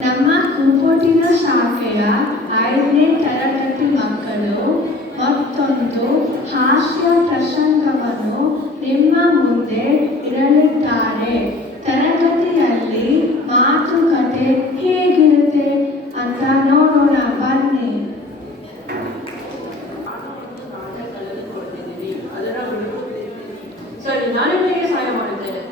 ನಮ್ಮ ಕುಂಪೋಟಿನ ಶಾಖೆಯ 5ನೇ ತರಗತಿ ಮಕ್ಕಳು ಮತ್ತೊಂದು ಹಾಸ್ಯ ಪ್ರಸಂಗವನ್ನು ನಿಮ್ಮ ಮುಂದೆ ಇಡಲಿದ್ದಾರೆ. ತರಗತಿಯಲ್ಲಿ ಮಾತುಕತೆ ಹೇಗಿರುತ್ತೆ ಅಂತ ನೋಡೋಣ ಬನ್ನಿ. ಸರಿ, ನಾನು ನಿಮಗೆ ಸಹಾಯ ಮಾಡುತ್ತೇನೆ.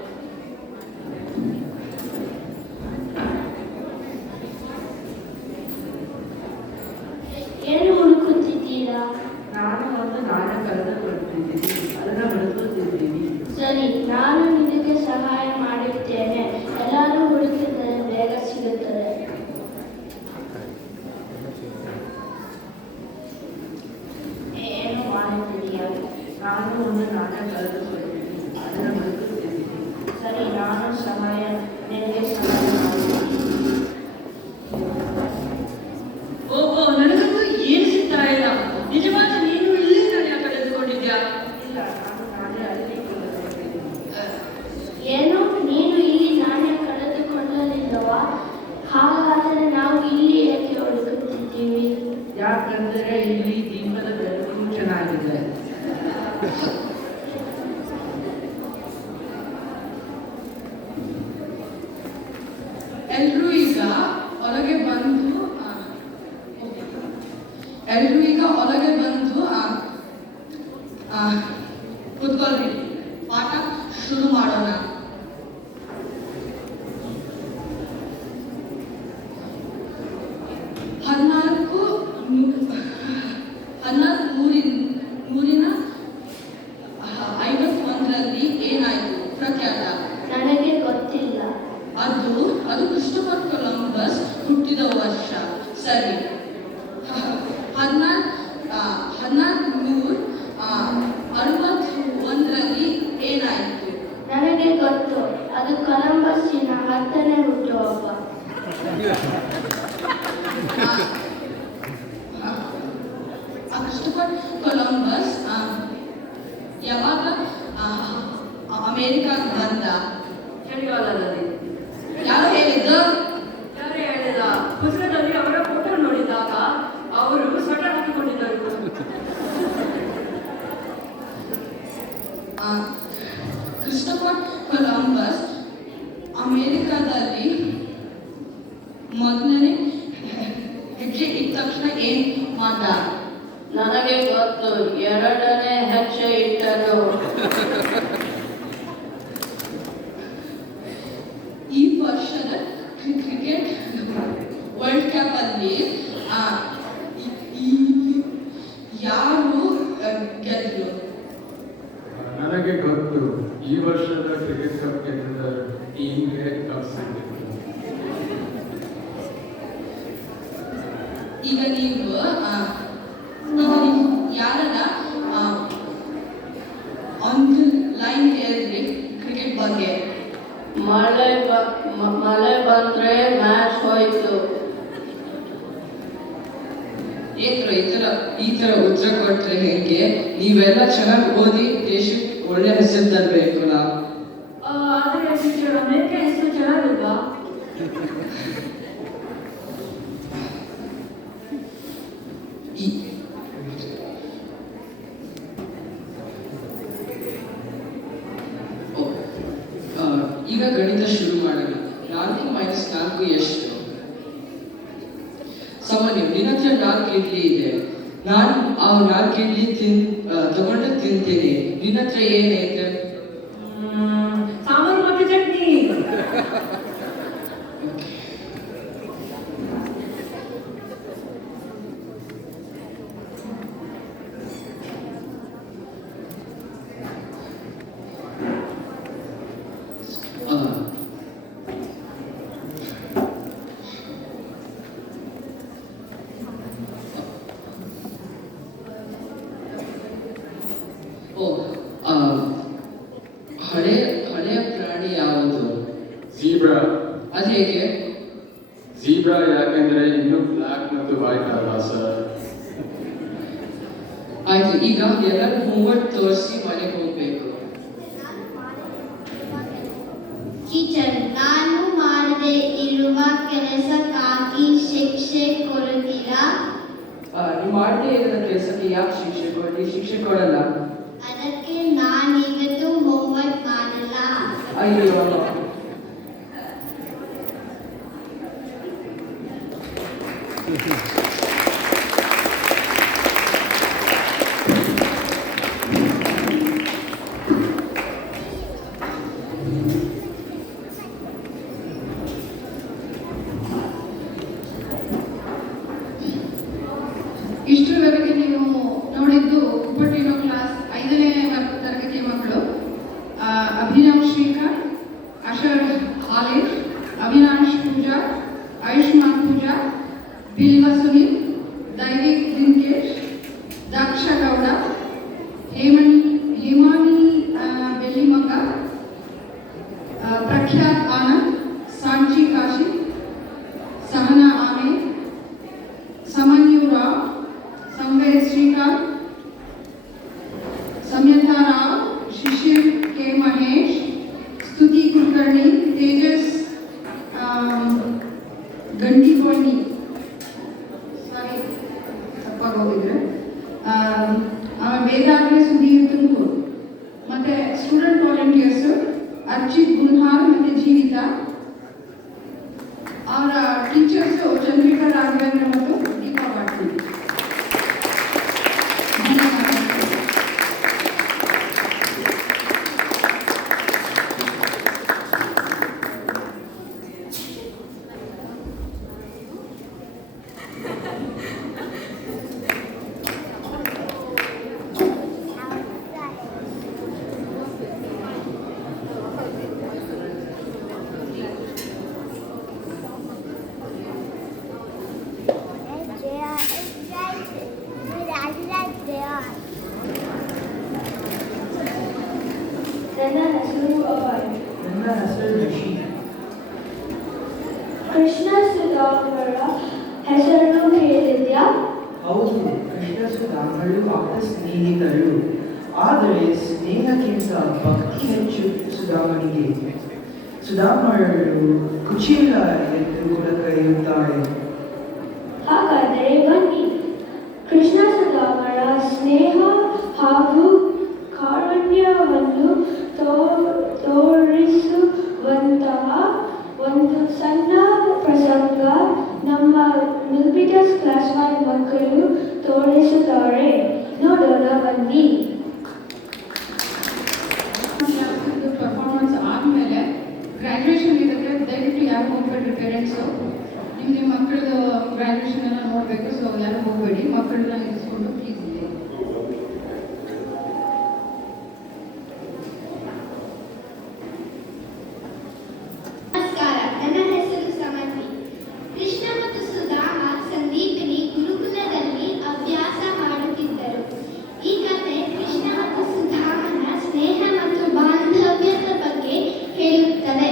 ಏನು ಹುಡುಕುತ್ತಿದ್ದೀರಾ? ನಾನು ಒಂದು ನಾಣ್ಯ ಕಳೆದುಕೊಳ್ಳುತ್ತಿದ್ದೀನಿ, ಅದನ್ನು ಹುಡುಕುತ್ತಿದ್ದೀನಿ. ಸರಿ, ನಾನು ನಿನಗೆ ಸಹಾಯ ಮಾಡುತ್ತೇನೆ. ಎಲ್ಲರೂ ಹುಡುಕಿದರೆ ಬೇಗ ಸಿಗುತ್ತದೆ. ಏನು ಮಾಡುತ್ತಿದ್ದೀಯಾ? ನಾನು ಒಂದು ನಾಣ್ಯ ಕಳೆದುಕೊಳ್ಳುತ್ತಿದ್ದೀನಿ, ಅದನ್ನು ಹುಡುಕುತ್ತಿದ್ದೀನಿ. ಸರಿ, ನಾನು ನಿನಗೆ ಸಹಾಯ ಮಾಡುತ್ತೇನೆ. ಓ, ನನಗಂತೂ ಏನು ಸಿಗ್ತಾ ಇಲ್ಲ. ನಿಜವಾದ ನೀನು ಇಲ್ಲಿ ನಾಣ್ಯ ಕಳೆದುಕೊಂಡಿದ್ಯಾ? ಇಲ್ಲ, ನಾನು ನಾಣ್ಯ ಅಲ್ಲಿ ಕಳೆದುಕೊಂಡಿದ್ದೀನಿ. ಏನು, ನೀನು ಇಲ್ಲಿ ನಾಣ್ಯ ಕಳೆದುಕೊಳ್ಳಲಿಲ್ಲವಾ? ಹಾಗಾದರೆ ನಾವು ಇಲ್ಲಿ ಏಕೆ ಹುಡುಕುತ್ತಿದ್ದೀವಿ? ಯಾಕಂದರೆ ಇಲ್ಲಿ ದೀಪದ ಬೆಳಕು ಚೆನ್ನಾಗಿದೆ. ಎಲ್ರೂ ಈಗ ಒಳಗೆ ಬಂದು ಕೂತ್ಕೊಳ್ರಿ. ಪಾಠ ಶುರು ಮಾಡೋಣ. ಹದಿನಾಲ್ಕು ಮೂರಿನ 51ರಲ್ಲಿ ಏನಾಯ್ತು? ಪ್ರಖ್ಯಾತ. ನನಗೆ ಗೊತ್ತಿಲ್ಲ. ಅದು ಕ್ರಿಸ್ಟೋಫರ್ ಕೊಲಂಬಸ್ ಹುಟ್ಟಿದ ವರ್ಷ. ಸರಿ. 1461ರಲ್ಲಿ ಏನಾಯಿತು? ನನಗೆ ಗೊತ್ತು. ಅದು ಕೊಲಂಬಸ್ಸಿನ 10ನೇ ಹುಟ್ಟುಹಬ್ಬ. ಕ್ರಿಸ್ಟೋಫರ್ ಕೊಲಂಬಸ್ ಯಾವಾಗ ಅಮೆರಿಕಾಗೆ ಬಂದ? ಚಳಿಗಾಲದಲ್ಲಿ. ಯಾರು ಹೇಳಿದ? ಪುಸ್ತಕದಲ್ಲಿ ಅವರ ಫೋಟೋ ನೋಡಿದಾಗ ಅವರು ಸ್ವೆಟರ್ ಹಾಕಿಕೊಂಡಿದ್ದರು. ಕ್ರಿಸ್ಟೋಫರ್ ಕೊಲಂಬಸ್ ಅಮೆರಿಕಾದಲ್ಲಿ ಮೊದಲನೇ ಹೆಜ್ಜೆ ಇಟ್ಟ ತಕ್ಷಣ ಏನ್ ಮಾಡ? ನನಗೆ ಗೊತ್ತು. 2ನೇ ಹೆಜ್ಜೆ ಇಟ್ಟನು. ಈ ವರ್ಷದ ಕ್ರಿಕೆಟ್ ವರ್ಲ್ಡ್ ಕಪ್ ಅಲ್ಲಿ ಯಾರು ಗೆದ್ರು? ನನಗೆ ಗೊತ್ತು. ಈ ವರ್ಷದ ಕ್ರಿಕೆಟ್ ಕಪ್ ಗೆದ್ದ ಟೀಮ್ಗೆ ಕಪ್ ಸಿಕ್ಕಿತು. ಈಗ ನೀವು ಯಾರನ್ನ ಒಂದು ಲೈನ್ ಹೇಳ್ರಿ ಕ್ರಿಕೆಟ್ ಬಗ್ಗೆ. ಮಳೆ ಬಂದ್ರೆ ಮ್ಯಾಚ್ ಹೋಯ್ತು. ಈ ತರ ಉತ್ತರ ಕೊಟ್ರೆ ಹೇಗೆ? ನೀವೆಲ್ಲ ಚೆನ್ನಾಗಿ ಓದಿ ದೇಶಕ್ಕೆ ಒಳ್ಳೆ ಹೆಸರು ತರಬೇಕಲ್ಲ. ಆದರೆ ಅಮೆರಿಕ ಹೆಸರು ಚೆನ್ನಾಗಿಲ್ವಾ? ಈಗ ಗಣಿತ ಶುರು ಮಾಡೋಣ. 4 - 4 ಎಷ್ಟು? ಸಾಮಾನ್ಯ ನಿನ್ನ ಹತ್ರ 4 ಇಡ್ಲಿ ಇದೆ. ನಾನು ಆ 4 ಇಡ್ಲಿ ತಗೊಂಡು ತಿಂತೀನಿ. ನಿನ್ನ ಹತ್ರ ಏನೈತೆ? ಸಾಂಬಾರು ಮತ್ತೆ ಚಟ್ನಿ. ಹಳೆಯ ಪ್ರಾಣಿ ಯಾವುದು? ಝೀಬ್ರಾ. ಅದು ಹೇಗೆ? ಝೀಬ್ರಾ ಯಾಕೆಂದ್ರೆ ಇನ್ನೂ ಬ್ಲ್ಯಾಕ್ ಮತ್ತು ವೈಟ್ ಅಲ್ಲ ಸರ್. ಆಯ್ತು, ಈಗ ಎಲ್ಲರೂ ಹೋಮ್ವರ್ಕ್ ತೋರಿಸಿ ಮನೆಗೆ ಹೋಗ್ಬೇಕು. ಟೀಚರ್, ನಾನು ಮಾಡದೆ ಇರುವ ಕೆಲಸ ಕೆಲಸಕ್ಕೆ ಯಾಕೆ ಶಿಕ್ಷೆ ಕೊಡಲಿ? ಶಿಕ್ಷೆ ಕೊಡಲ್ಲ. ಅದಕ್ಕೆ ನಾನಿವತ್ತು ಹೋಮ್ವರ್ಕ್ ಮಾಡಲ್ಲ. ಅಯ್ಯೋ, ಇಷ್ಟರವರೆಗೆ ನೀವು ನೋಡಿದ್ದು ಕುಪ್ಪಟ್ಟಿನೋ ಕ್ಲಾಸ್ 5ನೇ ತರಗತಿಯ ಮಕ್ಕಳು ಅಭಿನವ್ ಶ್ರೀಕಾಂತ್, ಅಶರ್ ಆಲಿಫ್, ಅವಿನಾಶ್ ಪೂಜಾ, ಆಯುಷ್ಮಾನ್ ಪೂಜಾ, ಬಿಲ್ವ ಸುನಿಲ್, ದೈವಿಕ್ ಲಿಂಕೇಶ್, ದಕ್ಷ ಗೌಡ, ಹೇಮಾನಿ ಬೆಳ್ಳಿಮಂಗ, ಪ್ರಖ್ಯಾತ್ ಆನಂದ್, ಸಾಂಚಿ ಕಾಶಿ, ಸಹನಾ ಆಮೆ, ಸಮನ್ಯು ರಾವ್, ಸಂವೇದ್ ಶ್ರೀಕಾಂತ್, ಸಂಯತಾ ರಾವ್, ಶಿಶಿರ್ ಕೆ ಮಹೇಶ್, ಸ್ತುತಿ ಕುಲಕರ್ಣಿ, ತೇಜಸ್ ಗಂಟಿಗೋಣಿ, ಸಾರಿ ತಪ್ಪಾಗಿ ಹೋಗಿದ್ರೆ, ವೇದಾಂತ ಸುಧೀರ್ ತುಮಕೂರು, ಮತ್ತೆ ಸ್ಟೂಡೆಂಟ್ ವಾಲಂಟಿಯರ್ಸ್ ಅರ್ಚಿತ್ ಗುನ್ಹಾರ್ ಮತ್ತೆ ಜೀವಿತಾ, ಅವರ ಟೀಚರ್ಸ್ ಚಂದ್ರಿಕಾ ರಾಘವೇಂದ್ರ ಮತ್ತು ದೀಪಾ ಪಾಟೀಲ್. ನನ್ನ ಹೆಸರು ಅಭಯ್. ನನ್ನ ಹೆಸರು ರಶೀದ್. ಕೃಷ್ಣ ಸುಧಾಕರ ಹೆಸರು ಕೇಳಿದ್ಯಾ? ಹೌದು, ಕೃಷ್ಣ ಸುಧಾಮರು ಆಪ್ತ ಸ್ನೇಹಿತರು. ಆದರೆ ಸ್ನೇಹಕ್ಕಿಂತ ಭಕ್ತಿ ಹೆಚ್ಚು ಸುಧಾಮನಿಗೆ. ಸುಧಾಮರು ಕುಚಿಲ ಎಂದು ಕೂಡ ಕರೆಯುತ್ತಾರೆ. ಹಾಗಾದರೆ ಬನ್ನಿ, ಕೃಷ್ಣ ಸುಧಾಕರ ಸ್ನೇಹ ಹಾಗೂ ಕಾರುಣ್ಯವನ್ನು ತೋರಿಸುವಂತಹ ಒಂದು ಸಣ್ಣ ಪ್ರಸಂಗ ನಮ್ಮ ಮಿಲ್ಪಿಟಸ್ ಕ್ಲಾಸ್ 5 ಮಕ್ಕಳು ತೋರಿಸುತ್ತಾರೆ. ನೋಡೋಣ ಬನ್ನಿ. ಪರ್ಫಾರ್ಮೆನ್ಸ್ ಆದಮೇಲೆ ಗ್ರ್ಯಾಜುಯೇಷನ್ ಇರುತ್ತೆ, ದಯವಿಟ್ಟು ಯಾರು ಹೋಗ್ಬೇಡ್ರಿ ಪೇರೆಂಟ್ಸು. ನಿಮ್ಮ ಮಕ್ಕಳದು ಗ್ರ್ಯಾಜುಯೇಷನ್ ಎಲ್ಲ ನೋಡಬೇಕು, ಸೊ ಯಾರು ಹೋಗಬೇಡಿ, ಮಕ್ಕಳನ್ನ ಇರಿಸ್ಕೊಂಡು ಪ್ಲೀಸ್ ಇದೆ. ನಮಸ್ಕಾರ, ನನ್ನ ಹೆಸರು ಸಮನ್ವಿ. ಕೃಷ್ಣ ಮತ್ತು ಸುಧಾಮ ಸಂದೀಪಿನಿ ಗುರುಕುಲದಲ್ಲಿ ಅಭ್ಯಾಸ ಮಾಡುತ್ತಿದ್ದರು. ಈ ಕಥೆ ಕೃಷ್ಣ ಮತ್ತು ಸುಧಾಮನ ಸ್ನೇಹ ಮತ್ತು ಬಾಂಧವ್ಯದ ಬಗ್ಗೆ ಹೇಳುತ್ತದೆ.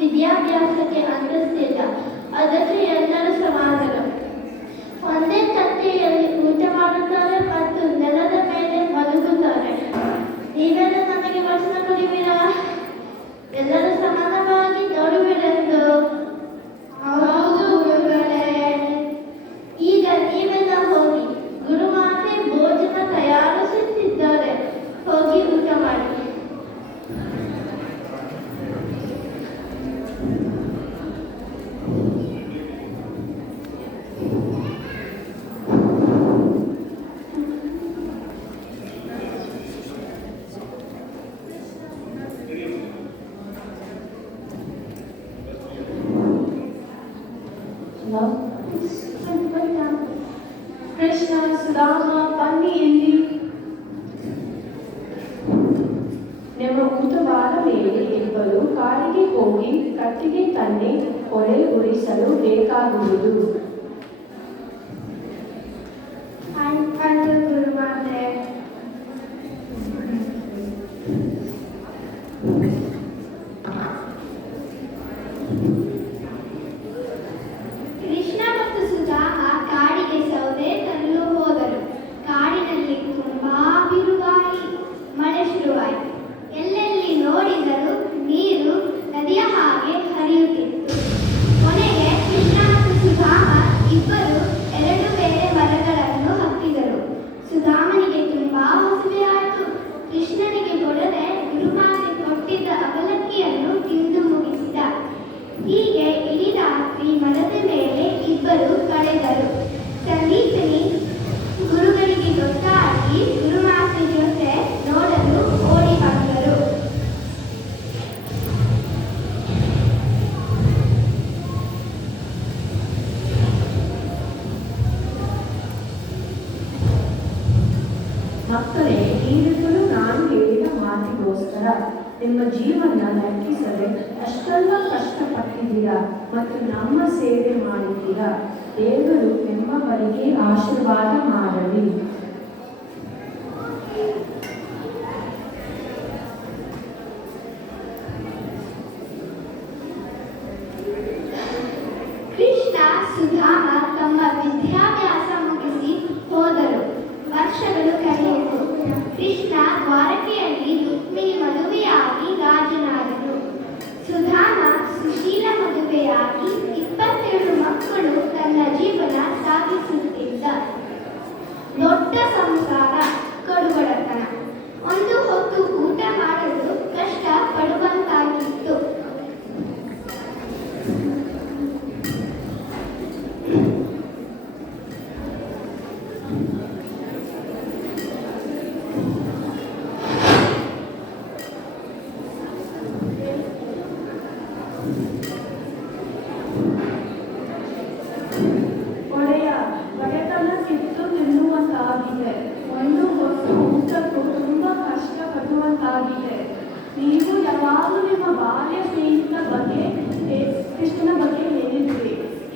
ವಿದ್ಯಾಭ್ಯಾಸಕ್ಕೆ ಅಂತಸ್ತಿಲ್ಲ. ಅದಕ್ಕೆ ಎಲ್ಲರೂ ಸಮಾನರು. ಒಂದೇ ತಟ್ಟೆಯಲ್ಲಿ ಊಟ ಮಾಡುತ್ತಾರೆ ಮತ್ತು ನೆಲದ ಮೇಲೆ ಮಲಗುತ್ತಾರೆ. ನೀವೆಲ್ಲ ನಮಗೆ ವಚನ ಕೊಡುವಿರಾ? ಎಲ್ಲರೂ ಸಮಾನವಾಗಿ ನೋಡುವಿರೆಂದು. ಹೌದು ಗುರುಗಳೇ. ಈಗ ನೀವೆಲ್ಲ ಹೋಗಿ, ಗುರುಮಾತೆ ಭೋಜನ ತಯಾರಿಸುತ್ತಿದ್ದಾರೆ, ಹೋಗಿ ಊಟ ಮಾಡಿ. ಕೃಷ್ಣ ಸುಧಾಮ ಬನ್ನಿ ಇಲ್ಲಿ. ನಿಮ್ಮ ಊಟವಾದ ಮೇಲೆ ಇಬ್ಬರು ಕಾಡಿಗೆ ಹೋಗಿ ಕಟ್ಟಿಗೆ ತನ್ನಿ ಹೊಳೆ ಉರಿಸಲು ಬೇಕಾಗುವುದು. ಗುರುಮಾತೆ. ಕೃಷ್ಣ ಮತ್ತು ಸುಧಾಮ ಕಾಡಿಗೆ ಸೌದೆ ತರಲು ಹೋದರು. ಕಾಡಿನಲ್ಲಿ ತುಂಬಾ ಬಿರುಗಾಳಿ, ಮಳೆ ಶುರುವಾಯಿತು. ಎಲ್ಲೆಲ್ಲಿ ನೋಡಿದರೂ ನೀರು ನದಿಯ ಹಾಗೆ ಹರಿಯುತ್ತಿತ್ತು. ಕೊನೆಗೆ ಕೃಷ್ಣ ಮತ್ತು ಸುಧಾಮ ಇಬ್ಬರು ಎರಡು ಬೇರೆ ಮರಗಳನ್ನು ಹತ್ತಿದರು. ಸುಧಾಮನಿಗೆ ತುಂಬಾ ಹಸಿವೆಯಾಯಿತು. ಕೃಷ್ಣನಿಗೆ ಕೊಡದೆ ಗುರುಮಾತೆ ಕೊಟ್ಟಿದ್ದ ಅವಲಕ್ಕಿಯನ್ನು ತಿಂದು ಮುಗಿಸಿದ. ಹೀಗೆ ಇಡೀ ರಾತ್ರಿ ಮರದ ಮೇಲೆ ಇಬ್ಬರು ಕಳೆದರು. ಸಂದೀಪನಿ ಗುರುಗಳಿಗೆ ಗೊತ್ತಾಗಿ ಗುರುಮಾತೆ ಜೊತೆ ನೋಡಲು ಓಡಿ ಬಂದರು. ಮಕ್ಕಳೇ, ಈಗಲೂ ನಾನು ಹೇಳಿದ ಮಾತಿಗೋಸ್ಕರ ನಿಮ್ಮ ಜೀವನ ಲೆಕ್ಕಿಸದೆ ಅಷ್ಟೆಲ್ಲ ಕಷ್ಟಪಟ್ಟಿದ್ದೀರಾ ಮತ್ತು ನಮ್ಮ ಸೇವೆ ಮಾಡಿದ್ದೀರಾ. ದೇವರು ನಿಮ್ಮವರಿಗೆ ಆಶೀರ್ವಾದ ಮಾಡಲಿ. ಕೃಷ್ಣ ಸುಧಾಮ ತಮ್ಮ ವಿದ್ಯಾಭ್ಯಾಸ ಮುಗಿಸಿ ಹೋದರು. ವರ್ಷಗಳು ಕಳೆಯಿತು. ಕೃಷ್ಣ ದ್ವಾರಕೆಯಲ್ಲಿ ರುಕ್ಮಿಣಿ ಮದುವೆಯಾಗಿ ರಾಜನಾದನು. ಸುಧಾಮ ಸುಶೀಲ ಮದುವೆಯಾಗಿ 27 ಮಕ್ಕಳು ತನ್ನ ಜೀವನ ಸಾಗಿಸುತ್ತಿದ್ದ. ದೊಡ್ಡ ಸಂಸಾರ, ಕಡುಬಡತನ. ಒಂದು ಹೊತ್ತು ಊಟ ಮಾಡಲು ಕಷ್ಟ ಪಡುವಂತಾಗಿತ್ತು. ಒಡೆಯ, ಬಡತನ ಕಿತ್ತು ತಿನ್ನುವಂತಾಗಿದೆ. ಒಂದು ಹೊತ್ತು ಊಟಕ್ಕೂ ತುಂಬಾ ಕಷ್ಟಪಡುವಂತಾಗಿದೆ. ನೀವು ಯಾವಾಗಲೂ ನಿಮ್ಮ ಬಾಲ್ಯ ಸ್ನೇಹಿತ ಬಗ್ಗೆ ಕೃಷ್ಣನ ಬಗ್ಗೆ ಹೇಳಿದ್ರಿ.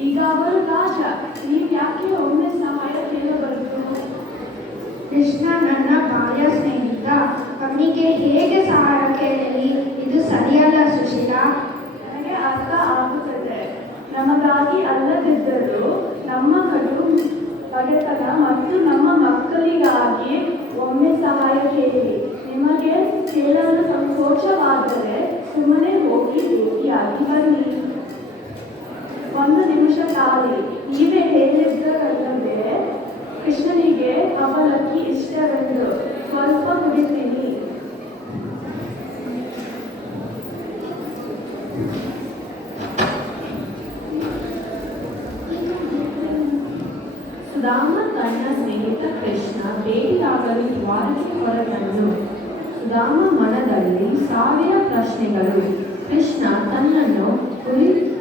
ಈಗ ಅವರು ರಾಜ, ನೀವು ಯಾಕೆ ಒಮ್ಮೆ ಸಹಾಯ ಕೇಳಬಾರದು? ಕೃಷ್ಣ ನನ್ನ ಬಾಲ್ಯ ಸ್ನೇಹಿತ, ಅವನಿಗೆ ಹೇಗೆ ಸಹಾಯ ಕೇಳಲಿ? ಇದು ಸರಿಯಲ್ಲ ಸುಶೀಲಾ. ನನಗೆ ಅರ್ಥ ಆಗುತ್ತದೆ. ನಮಗಾಗಿ ಅಲ್ಲದಿದ್ದರೂ ನಮ್ಮ ಕಡು ಬಡತನ ಮತ್ತು ನಮ್ಮ ಮಕ್ಕಳಿಗಾಗಿ ಒಮ್ಮೆ ಸಹಾಯ ಕೇಳಿ. ನಿಮಗೆ ಕೇಳಲು ಸಂಕೋಚವಾದರೆ ಸುಮ್ಮನೆ ಹೋಗಿ ಭೇಟಿಯಾಗಿ ಬನ್ನಿ. ಒಂದು ನಿಮಿಷ ತಾಳಿ. ನೀವೇ ಹೇಳಿದ್ದರಲ್ಲದೆ ಕೃಷ್ಣನಿಗೆ ಅವಲಕ್ಕಿ ಇಷ್ಟವೆಂದು ಸ್ವಲ್ಪ ಕುಡಿತೀನಿ. ಸುಧಾಮ ತನ್ನ ಸ್ನೇಹಿತ ಕೃಷ್ಣ ಭೇಟಿಯಾಗಲು ದ್ವಾರಕ್ಕೆ ಹೊರಟನು. ಸುಧಾಮ ಮನದಲ್ಲಿ 1000 ಪ್ರಶ್ನೆಗಳು. ಕೃಷ್ಣ ತನ್ನನ್ನು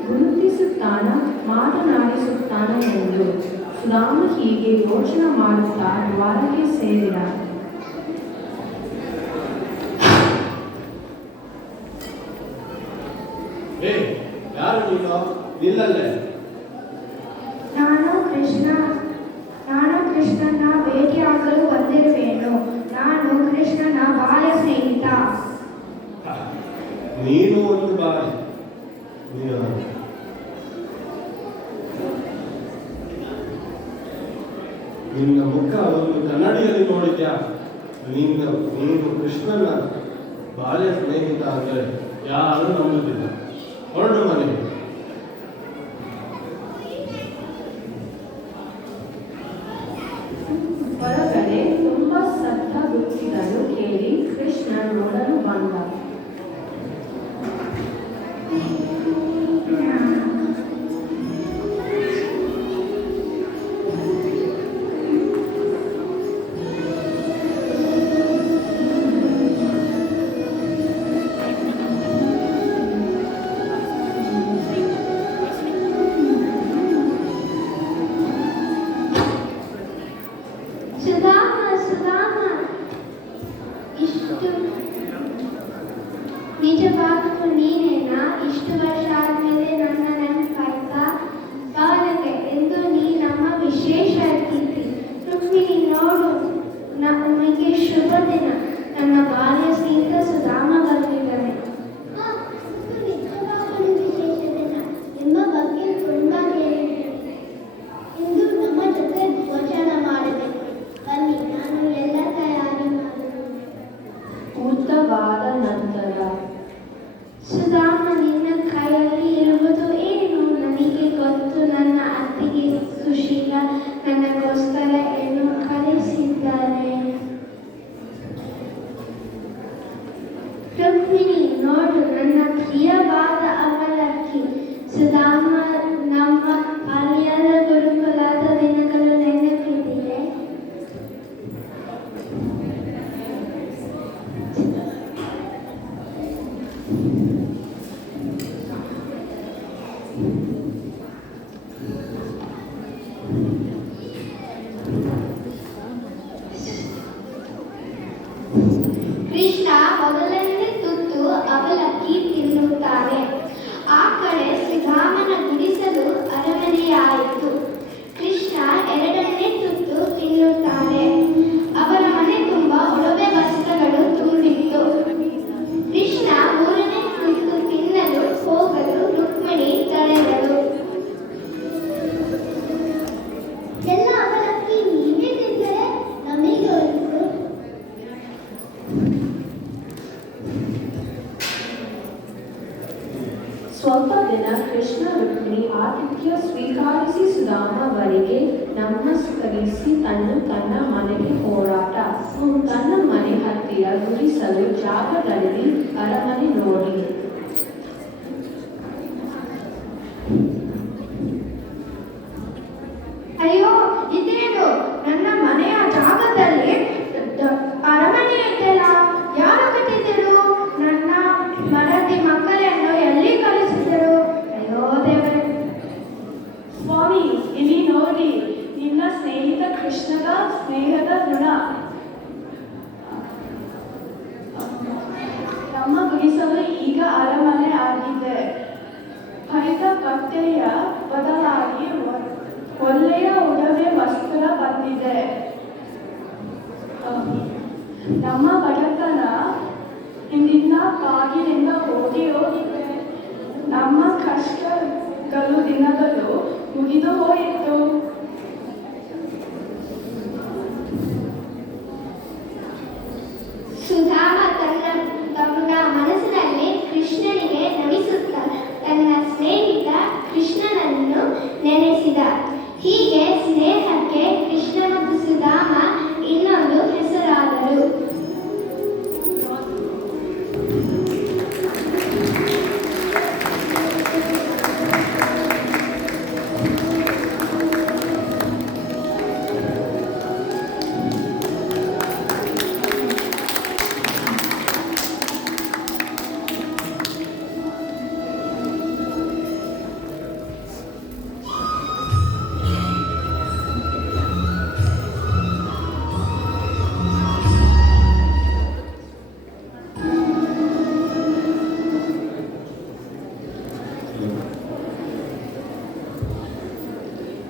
ಗುರುತಿಸುತ್ತಾನ, ಮಾತನಾಡಿಸುತ್ತಾನ ಎಂದು ಸುಧಾಮ ಹೀಗೆ ಯೋಚನೆ ಮಾಡುತ್ತಾ ದ್ವಾರಕ್ಕೆ ಸೇರಿದ. ಯಾರು ನೀನು? ನಿಲ್ಲಲ್ಲೇ. ನಾನು ಕೃಷ್ಣನ ಭೇಟಿಯಾಗಲು ಬಂದಿರುವೆನು. ನಾನು ಕೃಷ್ಣನ ಬಾಲ್ಯ ಸ್ನೇಹಿತ. ನೀನು ಒಂದು ಬಾರಿ ನಿನ್ನ ಮುಖ ಒಂದು ಕನ್ನಡಿಯಲ್ಲಿ ನೋಡಿದ್ಯಾ? ನೀನು ಕೃಷ್ಣನ ಬಾಲ್ಯ ಸ್ನೇಹಿತ ಅಂದರೆ ಯಾರು ನಂಬುತ್ತಿಲ್ಲ. ಹೊರಡು ಮನೆಗೆ. ಹೊರಗಡೆ ತುಂಬ ಸದ್ದ ಗುರುತಿಗಳು ಕೇಳಿ ಕೃಷ್ಣ ನೋಡಲು ಬಂದ. ಸುಧಾಮವರಿಗೆ ನಮಸ್ಕರಿಸಿ ತನ್ನ ಮನೆಗೆ ಹೋರಾಟ. ತನ್ನ ಮನೆ ಹತ್ತಿರ ಗುಡಿಸಲು ಜಾಗದಲ್ಲಿ ಅರಮನೆ ನೋಡಿ. ಅಯ್ಯೋ ಇದೇನು, ನನ್ನ ಮನೆಯ ಜಾಗದಲ್ಲಿ ಅರಮನೆ ಇದೆಯಲ್ಲ, ಯಾರು ಕಟ್ಟಿದ್ದರು? ನನ್ನ ಮರದಿ ಮಕ್ಕಳನ್ನು ಎಲ್ಲಿ ಕಳಿಸಿದರು? ಅಯ್ಯೋ ದೇವರೇ. ಸ್ವಾಮಿ, ಇಲ್ಲಿ ನೋಡಿ, ನಿನ್ನ ಸ್ನೇಹಿತ ಕೃಷ್ಣನ ಸ್ನೇಹದ ಋಣ. ನಮ್ಮ ಗುಡಿಸಲು ಈಗ ಅರಮನೆ ಆಗಿದೆ. ಹರಿದ ಬಟ್ಟೆಯ ಬದಲಾಗಿ ಒಳ್ಳೆಯ ಉಡವೆ ವಸ್ತ್ರ ಬಂದಿದೆ. ನಮ್ಮ ಬಡತನ ಇಂದಿನ ಬಾಗಿಲಿಂದ ಹೋಗಿದೆ. ನಮ್ಮ ಕಷ್ಟಗಳು ದಿನಗಳು ಮುಗಿದು ಹೋಯಿತು. ಸುಧಾಮ ತನ್ನ ಮನಸ್ಸಿನಲ್ಲಿ ಕೃಷ್ಣನಿಗೆ ನಮಿಸುತ್ತ ತನ್ನ ಸ್ನೇಹಿತ ಕೃಷ್ಣನನ್ನು ನೆನೆಸಿದ. ಹೀಗೆ ಸ್ನೇಹಕ್ಕೆ ಕೃಷ್ಣ ಮತ್ತು ಸುಧಾಮ ಇನ್ನೊಂದು ಹೆಸರಾದರು.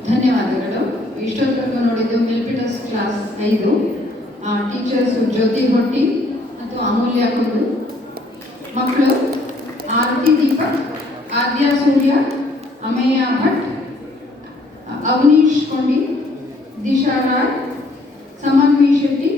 ಧನ್ಯವಾದಗಳು. ಇಷ್ಟೊತ್ತವರೆಗೂ ನೋಡಿದ್ದು ಮಿಲ್ಪಿಟಸ್ ಕ್ಲಾಸ್ 5. ಟೀಚರ್ಸು ಜ್ಯೋತಿ ಹೊಟ್ಟಿ ಮತ್ತು ಅಮೂಲ್ಯ ಕುಂಡು. ಮಕ್ಕಳು ಆರತಿ ದೀಪಕ್, ಆದ್ಯಾ ಸೂರ್ಯ, ಅಮೇಯ ಭಟ್, ಅವನೀಶ್ ಕೊಂಡಿ, ದಿಶಾ ರಾಯ್, ಸಮನ್ವಿ ಶೆಟ್ಟಿ,